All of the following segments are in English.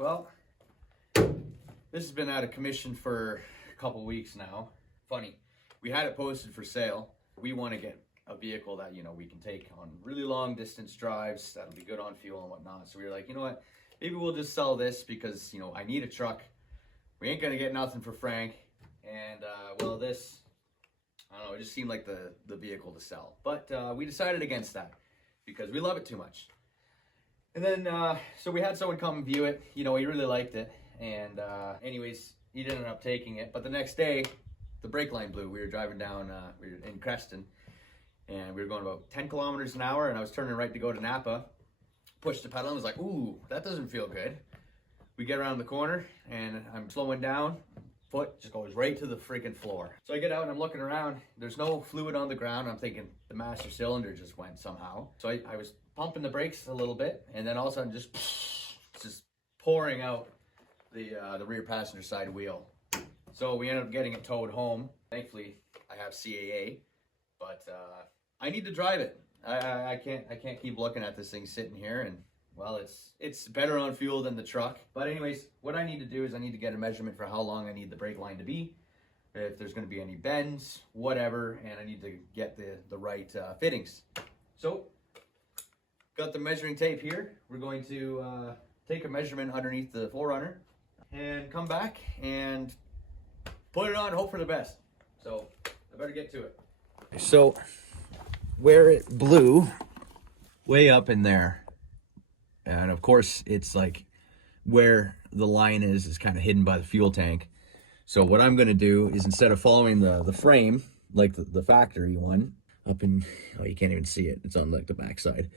Well, this has been out of commission for a couple weeks now. Funny, we had it posted for sale. We want to get a vehicle that, you know, we can take on really long distance drives. That'll be good on fuel and whatnot. So we were like, you know what, maybe we'll just sell this because, you know, I need a truck. We ain't gonna get nothing for Frank. And well, this, I don't know, it just seemed like the vehicle to sell. But we decided against that because we love it too much. And then, so we had someone come and view it. You know, he really liked it. And anyways, he ended up taking it. But the next day, the brake line blew. We were driving down, we were in Creston. And we were going about 10 kilometers an hour. And I was turning right to go to Napa. Pushed the pedal and was like, ooh, that doesn't feel good. We get around the corner and I'm slowing down. Foot just goes right to the freaking floor. So I get out and I'm looking around. There's no fluid on the ground. I'm thinking the master cylinder just went somehow. So I was pumping the brakes a little bit, and then all of a sudden just pouring out the rear passenger side wheel. So we ended up getting it towed home. Thankfully, I have CAA, but I need to drive it. I can't keep looking at this thing sitting here, and well, it's better on fuel than the truck. But anyways, what I need to do is I need to get a measurement for how long I need the brake line to be, if there's going to be any bends, whatever, and I need to get the right fittings. So, got the measuring tape here. We're going to take a measurement underneath the 4Runner and come back and put it on, hope for the best. So, I better get to it. So, where it blew, way up in there. And of course, it's like where the line is kind of hidden by the fuel tank. So what I'm going to do is, instead of following the frame, like the factory one, up in, oh, you can't even see it. It's on like the back side.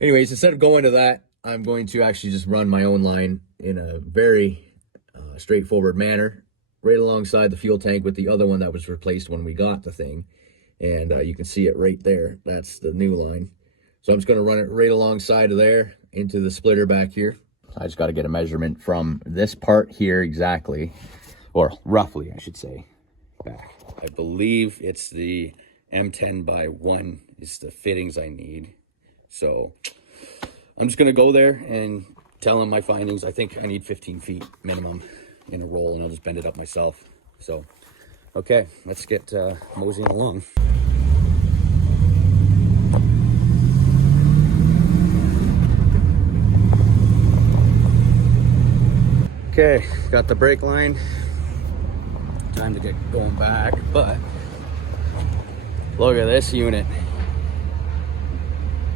Anyways, instead of going to that, I'm going to actually just run my own line in a very straightforward manner, right alongside the fuel tank with the other one that was replaced when we got the thing. And you can see it right there. That's the new line. So I'm just going to run it right alongside of there into the splitter back here. I just got to get a measurement from this part here exactly, or roughly, I should say, back. I believe it's the M10 by 1 is the fittings I need. So I'm just going to go there and tell them my findings. I think I need 15 feet minimum in a roll, and I'll just bend it up myself. So, okay, let's get moseying along. Okay, got the brake line. Time to get going back, but look at this unit.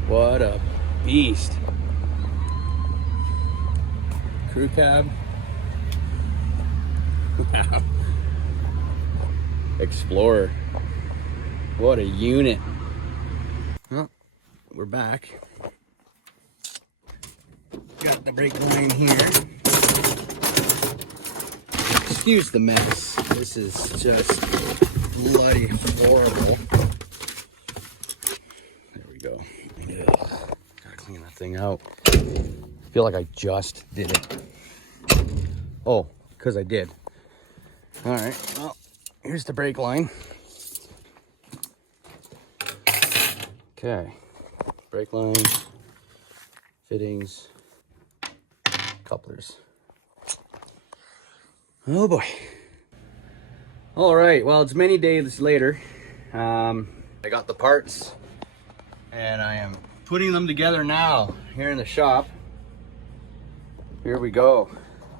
What a beast. Crew cab. Wow. Explorer. What a unit. Well, we're back. Got the brake line here. Excuse the mess. This is just bloody horrible. There we go. Ugh. Gotta clean that thing out. I feel like I just did it. Oh, because I did. All right, well, here's the brake line. Okay, brake line, fittings, couplers. Oh boy. All right, well, it's many days later. I got the parts and I am putting them together now here in the shop. Here we go.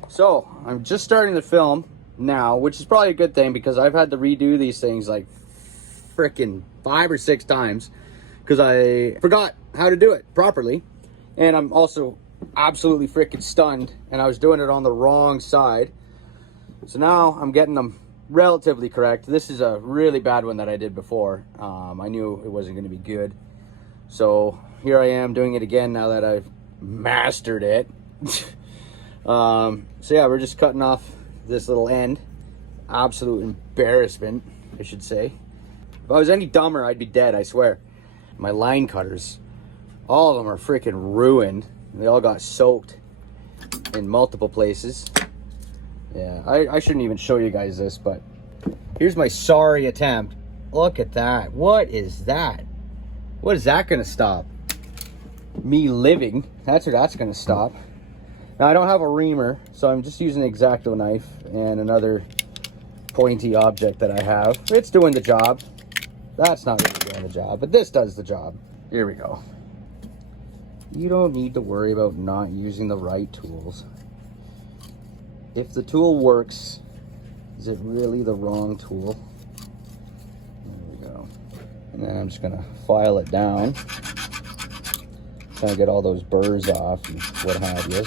So I'm just starting to film now, which is probably a good thing because I've had to redo these things like frickin' 5 or 6 times because I forgot how to do it properly. And I'm also absolutely frickin' stunned, and I was doing it on the wrong side. So now I'm getting them relatively correct. This is a really bad one that I did before. I knew it wasn't going to be good. So here I am doing it again now that I've mastered it. So yeah, we're just cutting off this little end. Absolute embarrassment, I should say. If I was any dumber, I'd be dead, I swear. My line cutters, all of them are freaking ruined. They all got soaked in multiple places. Yeah, I shouldn't even show you guys this, but here's my sorry attempt. Look at that. What is that? What is that going to stop? Me living. That's what that's going to stop. Now I don't have a reamer, so I'm just using an X-Acto knife and another pointy object that I have. It's doing the job. That's not really doing the job, but this does the job. Here we go. You don't need to worry about not using the right tools. If the tool works, is it really the wrong tool? There we go. And then I'm just gonna file it down. Trying to get all those burrs off and what have you.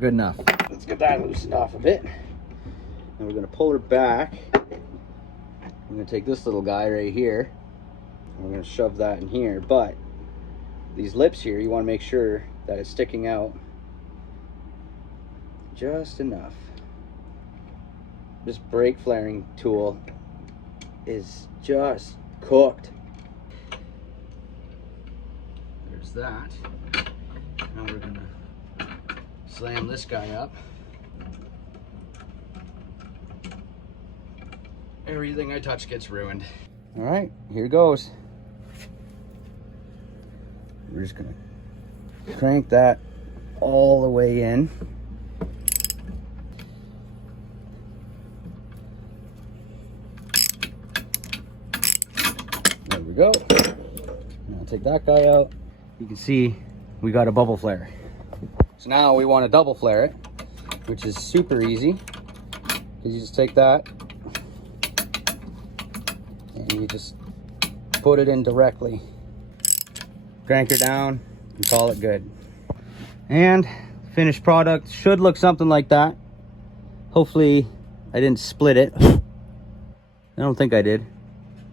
Good enough. Let's get that loosened off a bit. And we're gonna pull her back. I'm gonna take this little guy right here. And we're gonna shove that in here. But these lips here, you wanna make sure that it's sticking out just enough. This brake flaring tool is just cooked. There's that. Now we're gonna slam this guy up. Everything I touch gets ruined. All right, here goes. We're just gonna crank that all the way in. There we go. Now take that guy out. You can see we got a bubble flare. So now we want to double flare it, which is super easy. Because you just take that and you just put it in directly. Crank her down and call it good. And finished product should look something like that. Hopefully I didn't split it. I don't think I did.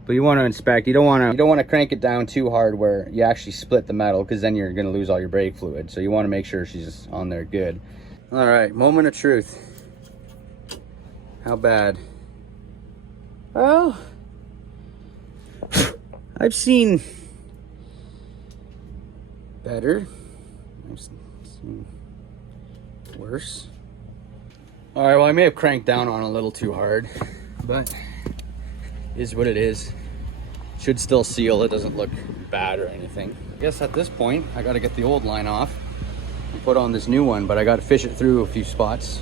But you want to inspect. You don't want to crank it down too hard where you actually split the metal, because then you're going to lose all your brake fluid. So you want to make sure she's on there good. All right, moment of truth. How bad? Well, I've seen better. I've seen worse. All right, well, I may have cranked down on it a little too hard, but is what it is. Should still seal. It doesn't look bad or anything. I guess at this point I got to get the old line off and put on this new one, but I got to fish it through a few spots,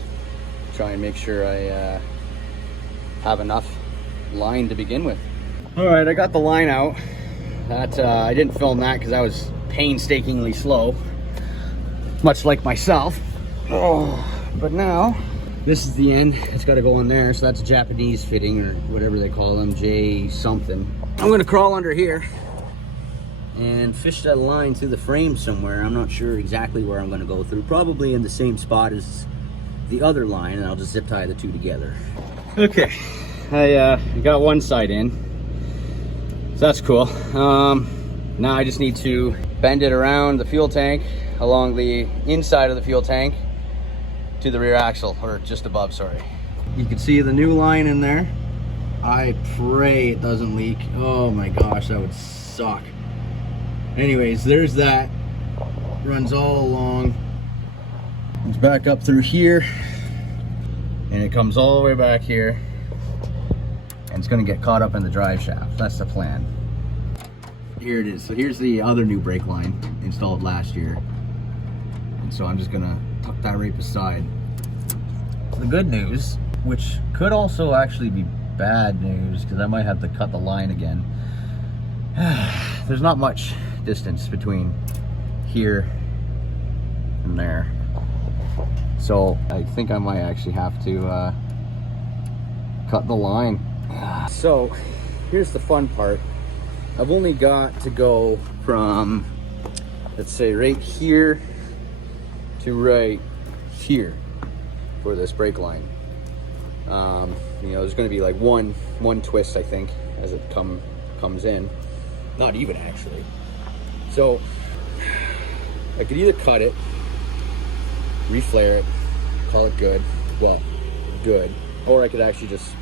try and make sure I have enough line to begin with. All right, I got the line out. That I didn't film that because I was painstakingly slow, much like myself. Oh, but now this is the end. It's got to go in there. So that's a Japanese fitting, or whatever they call them, J something. I'm gonna crawl under here and fish that line through the frame somewhere. I'm not sure exactly where I'm gonna go through. Probably in the same spot as the other line, and I'll just zip tie the two together. Okay, I got one side in, so that's cool. Now I just need to bend it around the fuel tank along the inside of the fuel tank to the rear axle, or just above, sorry. You can see the new line in there. I pray it doesn't leak. Oh my gosh, that would suck. Anyways, there's that. Runs all along. It's back up through here, and it comes all the way back here, and it's gonna get caught up in the drive shaft. That's the plan. Here it is. So here's the other new brake line installed last year. And so I'm just gonna tuck that right beside. The good news, which could also actually be bad news, because I might have to cut the line again. There's not much distance between here and there. So I think I might actually have to cut the line. So here's the fun part. I've only got to go from, let's say, right here to right here for this brake line. You know, there's going to be like one twist, I think, as it comes in. Not even, actually. So I could either cut it, reflare it, call it good, or I could actually just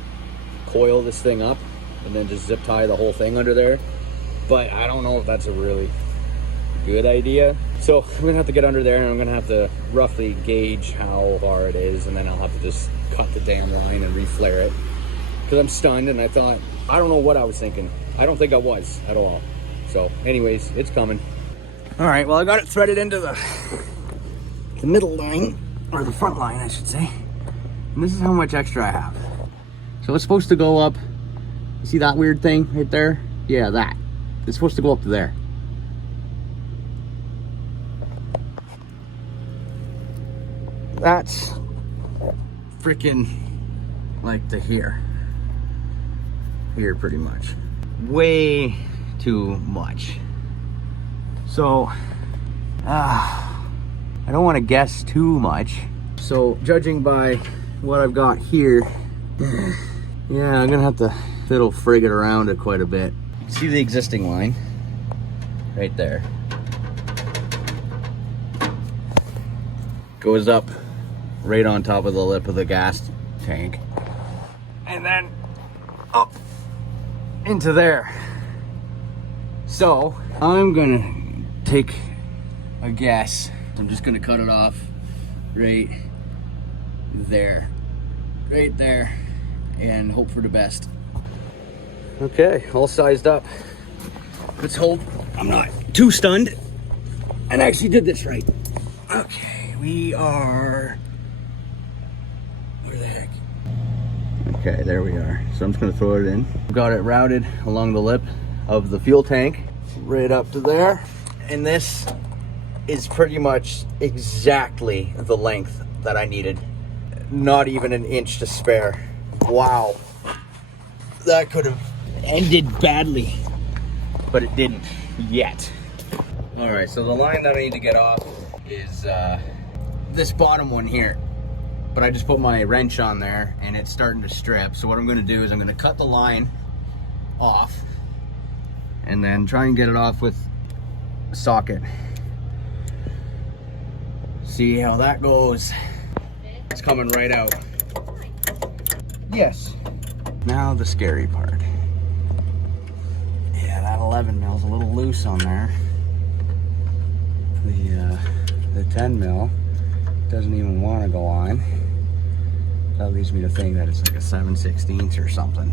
coil this thing up and then just zip tie the whole thing under there. But I don't know if that's a really good idea. So I'm gonna have to get under there, and I'm gonna have to roughly gauge how far it is, and then I'll have to just cut the damn line and reflare it. Because I'm stunned, and I thought, I don't know what I was thinking. I don't think I was at all. So anyways, it's coming. All right, well, I got it threaded into the middle line, or the front line, I should say. And this is how much extra I have. So it's supposed to go up. You see that weird thing right there? Yeah, that. It's supposed to go up to there. That's freaking like to here. Here, pretty much. Way too much. So, I don't want to guess too much. So, judging by what I've got here, yeah, I'm gonna have to fiddle frig it around it quite a bit. You can see the existing line right there. Goes up right on top of the lip of the gas tank, and then up into there. So I'm gonna take a guess. I'm just gonna cut it off right there, and hope for the best. Okay, all sized up. Let's hope I'm not too stunned and actually did this right. Okay, we are, where the heck? Okay, there we are. So I'm just gonna throw it in. Got it routed along the lip of the fuel tank, right up to there. And this is pretty much exactly the length that I needed. Not even an inch to spare. Wow. That could have ended badly, but it didn't yet. All right, so the line that I need to get off is this bottom one here. But I just put my wrench on there and it's starting to strip. So what I'm gonna do is I'm gonna cut the line off and then try and get it off with a socket. See how that goes. It's coming right out. Yes. Now the scary part. Yeah, that 11 mil is a little loose on there. The 10 mil doesn't even want to go on. That leads me to think that it's like a 7/16 or something.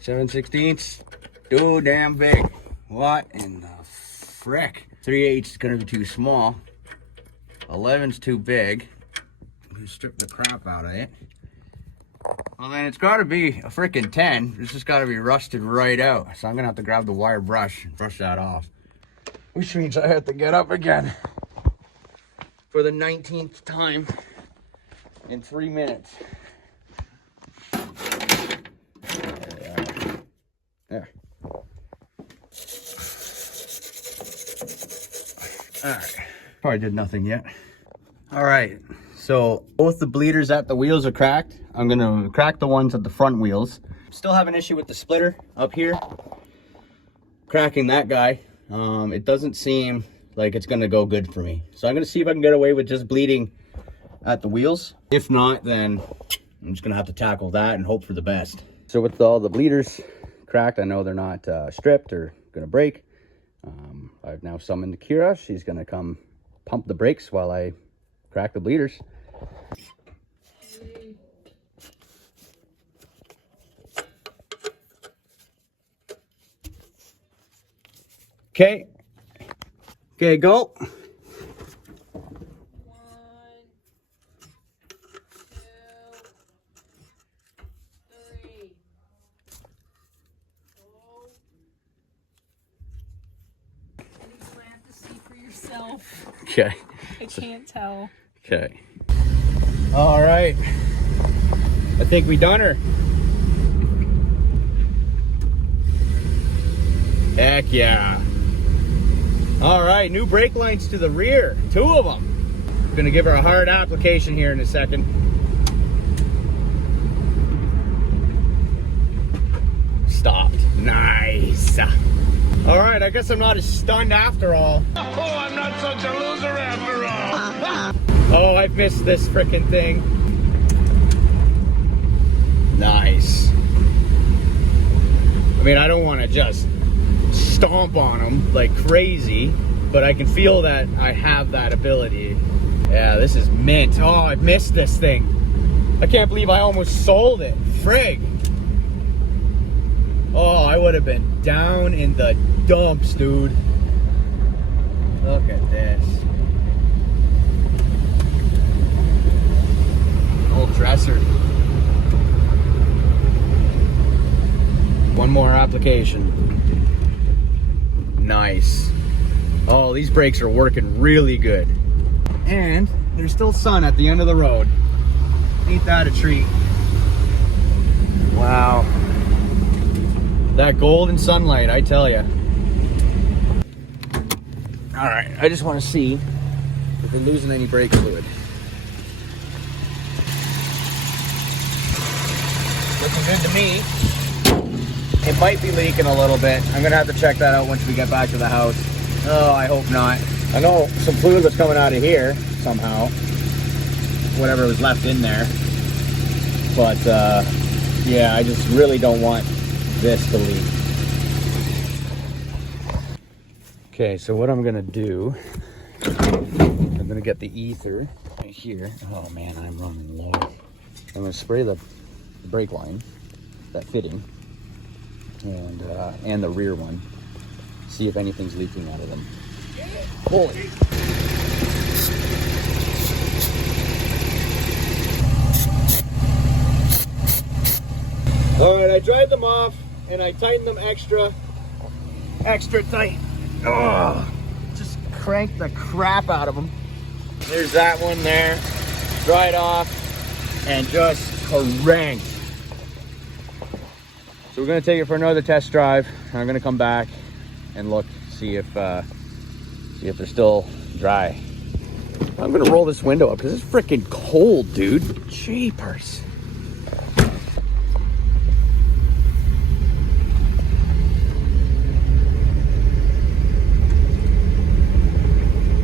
7/16, too damn big. What in the frick? 3/8 is gonna be too small. 11's too big. I'm gonna strip the crap out of it. Well, then it's gotta be a frickin' 10. It's just gotta be rusted right out. So I'm gonna have to grab the wire brush and brush that off. Which means I have to get up again for the 19th time in 3 minutes. There. All right. Probably did nothing yet. All right. So both the bleeders at the wheels are cracked. I'm gonna crack the ones at the front wheels. Still have an issue with the splitter up here. Cracking that guy. It doesn't seem like it's gonna go good for me. So I'm gonna see if I can get away with just bleeding at the wheels. If not, then I'm just gonna have to tackle that and hope for the best. So with all the bleeders cracked, I know they're not stripped or gonna break. I've now summoned Kira. She's gonna come pump the brakes while I crack the bleeders. Okay. Okay, go. 1, 2, 3. Oh. And you're gonna have to see for yourself. Okay. I can't tell. Okay. All right. I think we done her. Heck yeah. All right, new brake lines to the rear, 2 of them. Gonna give her a hard application here in a second. Stopped. Nice. All right, I guess I'm not as stunned after all. Oh, I'm not such a loser after all. Oh, I've missed this frickin' thing. Nice. I mean, I don't want to just stomp on them like crazy, but I can feel that I have that ability. Yeah, this is mint. Oh, I've missed this thing. I can't believe I almost sold it. Frig. Oh, I would have been down in the dumps, dude. Look at this. Old dresser. One more application. Nice. Oh, these brakes are working really good. And there's still sun at the end of the road. Ain't that a treat? Wow. That golden sunlight, I tell ya. All right, I just want to see if we're losing any brake fluid. Looking good to me. It might be leaking a little bit. I'm gonna have to check that out once we get back to the house. Oh, I hope not. I know some fluid was coming out of here somehow. Whatever was left in there. But yeah, I just really don't want this to leak. Okay, so what I'm gonna do, I'm gonna get the ether right here. Oh man, I'm running low. I'm gonna spray the brake line, that fitting, and the rear one. See if anything's leaking out of them. Holy. All right, I dried them off and I tightened them extra tight. Oh, just cranked the crap out of them. There's that one there, dried off and just cranked. So we're gonna take it for another test drive. I'm gonna come back and look, see if they're still dry. I'm gonna roll this window up because it's freaking cold, dude. Jeepers.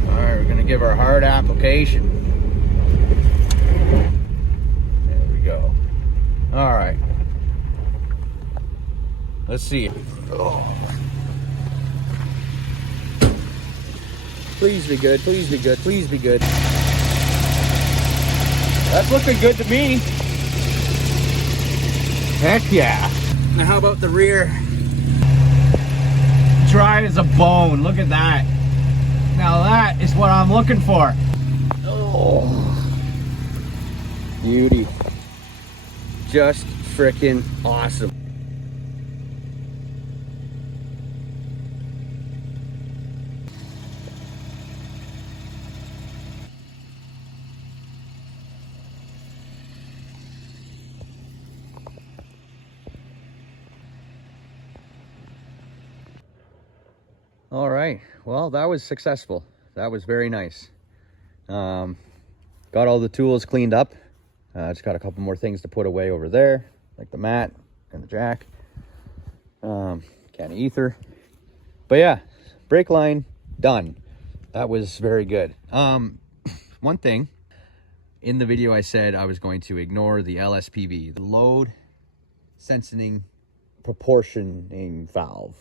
All right, we're gonna give our hard application. There we go. All right. Let's see. Oh. Please be good, please be good, please be good. That's looking good to me. Heck yeah. Now how about the rear? Dry as a bone, look at that. Now that is what I'm looking for. Oh. Beauty. Just freaking awesome. All right, well, that was successful. That was very nice. Got all the tools cleaned up. Just got a couple more things to put away over there, like the mat and the jack. Can of ether. But yeah, brake line done. That was very good. One thing, in the video I said I was going to ignore the LSPV, the load sensing proportioning valve.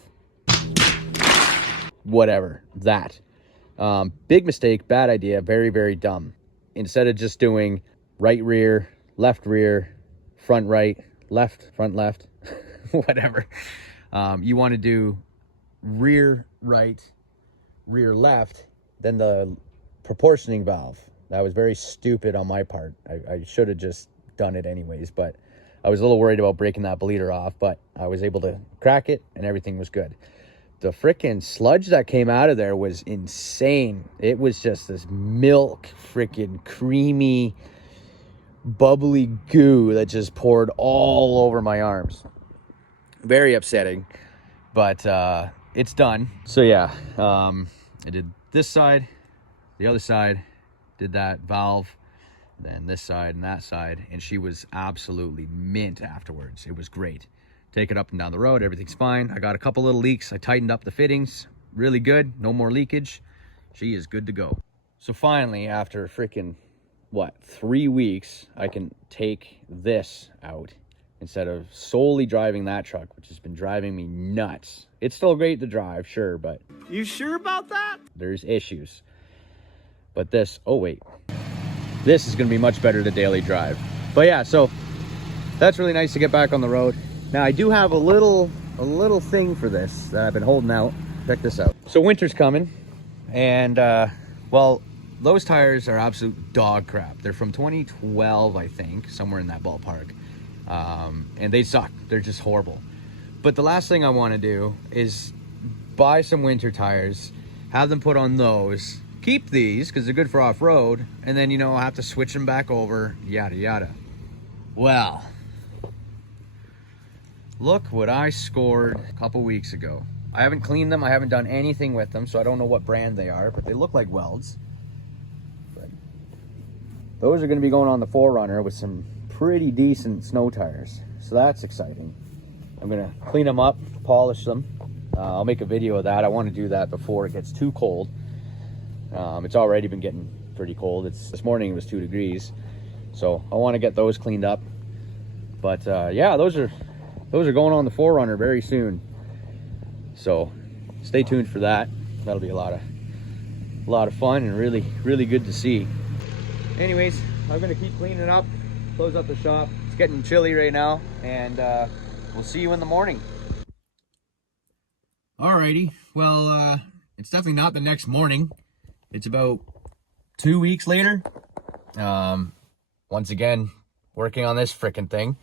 Whatever, that. Big mistake, bad idea, very, very dumb. Instead of just doing right rear, front right, left, front left, whatever. You want to do rear right, rear left, then the proportioning valve. That was very stupid on my part. I should have just done it anyways, but I was a little worried about breaking that bleeder off, but I was able to crack it and everything was good. The frickin' sludge that came out of there was insane. It was just this milk, frickin' creamy, bubbly goo that just poured all over my arms. Very upsetting, but it's done. So yeah, I did this side, the other side, did that valve, then this side and that side, and she was absolutely mint afterwards. It was great. Take it up and down the road, everything's fine. I got a couple little leaks. I tightened up the fittings, really good, no more leakage. She is good to go. So finally, after freaking, 3 weeks, I can take this out instead of solely driving that truck, which has been driving me nuts. It's still great to drive, sure, but... You sure about that? There's issues. But this, oh wait. This is gonna be much better to daily drive. But yeah, so that's really nice to get back on the road. Now I do have a little thing for this that I've been holding out. check this out. So winter's coming, and well, those tires are absolute dog crap. They're from 2012, I think, somewhere in that ballpark. And they suck. They're just horrible. But the last thing I want to do is buy some winter tires, have them put on those, keep these because they're good for off-road, and then, you know, have to switch them back over, yada yada. Well, look what I scored a couple weeks ago. I haven't cleaned them, I haven't done anything with them, so I don't know what brand they are, but they look like welds. But those are going to be going on the 4Runner with some pretty decent snow tires, so that's exciting. I'm going to clean them up, polish them. I'll make a video of that. I want to do that before it gets too cold. It's already been getting pretty cold. This morning it was 2 degrees, so I want to get those cleaned up. But yeah, those are going on the 4Runner very soon, so stay tuned for that. That'll be a lot of fun and really good to see. Anyways, I'm gonna keep cleaning up, close up the shop. It's getting chilly right now, and we'll see you in the morning. Alrighty, well, it's definitely not the next morning. It's about 2 weeks later. Once again, working on this frickin' thing.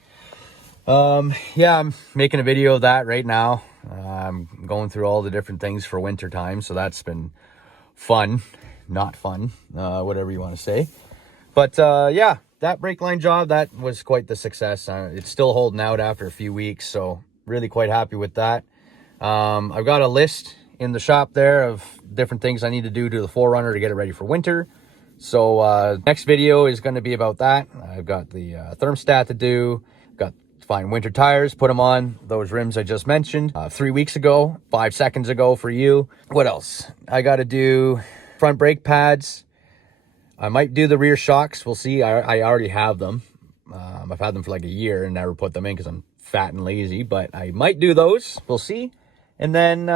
Yeah, I'm making a video of that right now. I'm going through all the different things for winter time, so that's been fun, not fun, whatever you want to say. But yeah, that brake line job, that was quite the success. It's still holding out after a few weeks, so really quite happy with that. I've got a list in the shop there of different things I need to do to the 4Runner to get it ready for winter. So next video is going to be about that. I've got the thermostat to do, got to find winter tires, put them on those rims I just mentioned 3 weeks ago, 5 seconds ago for you. What else? I got to do front brake pads. I might do the rear shocks. We'll see. I already have them. I've had them for like a year and never put them in because I'm fat and lazy, but I might do those. We'll see. And then,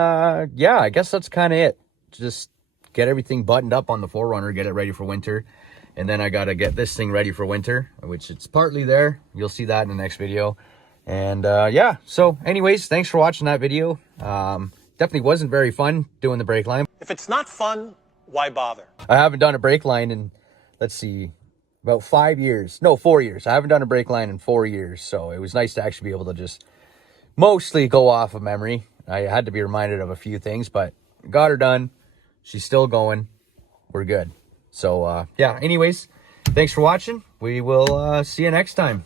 yeah, I guess that's kind of it. Just get everything buttoned up on the 4Runner, get it ready for winter. And then I got to get this thing ready for winter, which it's partly there. You'll see that in the next video. And yeah, so anyways, thanks for watching that video. Definitely wasn't very fun doing the brake line. If it's not fun, why bother? I haven't done a brake line in, let's see, about 5 years. No, 4 years. I haven't done a brake line in 4 years. So it was nice to actually be able to just mostly go off of memory. I had to be reminded of a few things, but got her done. She's still going. We're good. So, yeah, anyways, thanks for watching. We will see you next time.